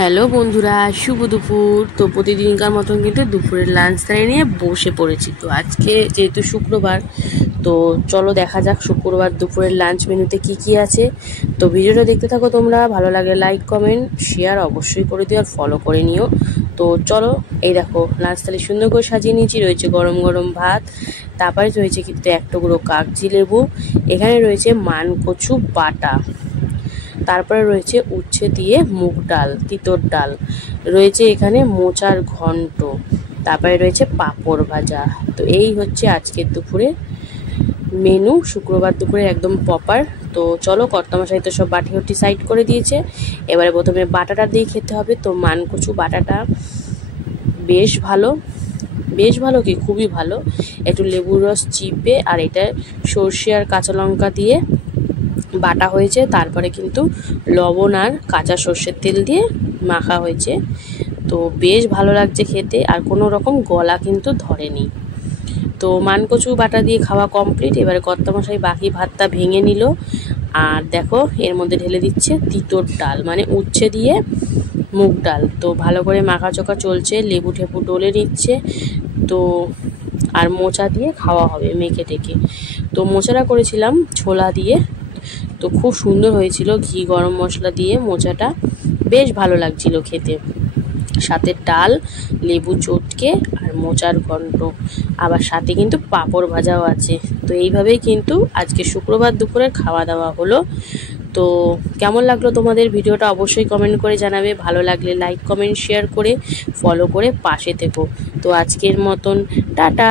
Hello বন্ধুরা, শুভ দুপুর। তো প্রতিদিনকার মতন কিন্তু দুপুরের লাঞ্চ টাইম নিয়ে বসে পড়েছি। তো আজকে যেহেতু শুক্রবার, তো চলো দেখা যাক শুক্রবার দুপুরের লাঞ্চ মেনুতে কি কি আছে। তো ভিডিওটা দেখতে থাকো তোমরা, ভালো লাগলে লাইক কমেন্ট শেয়ার অবশ্যই করে দিও আর ফলো করে নিও। তো চলো, এই দেখো লাঞ্চ থালি সুন্দর করে সাজিয়ে নিয়েছি। রয়েছে গরম গরম ভাত, তারপরে রয়েছে কিন্তু এক টুকরো কাগজি লেবু, এখানে রয়েছে মানকচু বাটা, তারপরে রয়েছে উচ্ছে দিয়ে মুগ ডাল, তিতর ডাল, রয়েছে এখানে মোচার ঘন্ট, তারপরে রয়েছে পাঁপড় ভাজা। তো এই হচ্ছে আজকের দুপুরে মেনু, শুক্রবার দুপুরে একদম প্রপার। তো চলো, কর্তামশাই তো সব বাটি হটি সাইড করে দিয়েছে। এবারে প্রথমে বাটাটা দিয়ে খেতে হবে। তো মানকচু বাটাটা বেশ ভালো, বেশ ভালো কি খুবই ভালো। একটু লেবুর রস চিপে আর এটা সর্ষে আর কাঁচা লঙ্কা দিয়ে বাটা হয়েছে, তারপরে কিন্তু লবণ আর কাঁচা সর্ষের তেল দিয়ে মাখা হয়েছে। তো বেশ ভালো লাগছে খেতে, আর কোনো রকম গলা কিন্তু ধরেনি। তো মানকচু বাটা দিয়ে খাওয়া কমপ্লিট। এবারে কর্তামশাই বাকি ভাতটা ভেঙে নিল, আর দেখো এর মধ্যে ঢেলে দিচ্ছে তিতর ডাল, মানে উচ্ছে দিয়ে মুগ ডাল। তো ভালো করে মাখা চোখা চলছে, লেবু ঠেবু ডলে নিচ্ছে। তো আর মোচা দিয়ে খাওয়া হবে মেখে টেকে। তো মোচাটা করেছিলাম ছোলা দিয়ে, তো খুব সুন্দর হয়েছিল, ঘি গরম মশলা দিয়ে মোচাটা বেশ ভালো লাগছিল খেতে। সাথে ডাল, লেবু চটকে আর মোচার ঘন্ট, আবার সাথে কিন্তু পাঁপড় ভাজাও আছে। তো এইভাবেই কিন্তু আজকে শুক্রবার দুপুরের খাওয়া দাওয়া হলো। তো কেমন লাগলো তোমাদের ভিডিওটা অবশ্যই কমেন্ট করে জানাবে, ভালো লাগলে লাইক কমেন্ট শেয়ার করে ফলো করে পাশে থেকো। তো আজকের মতন টাটা।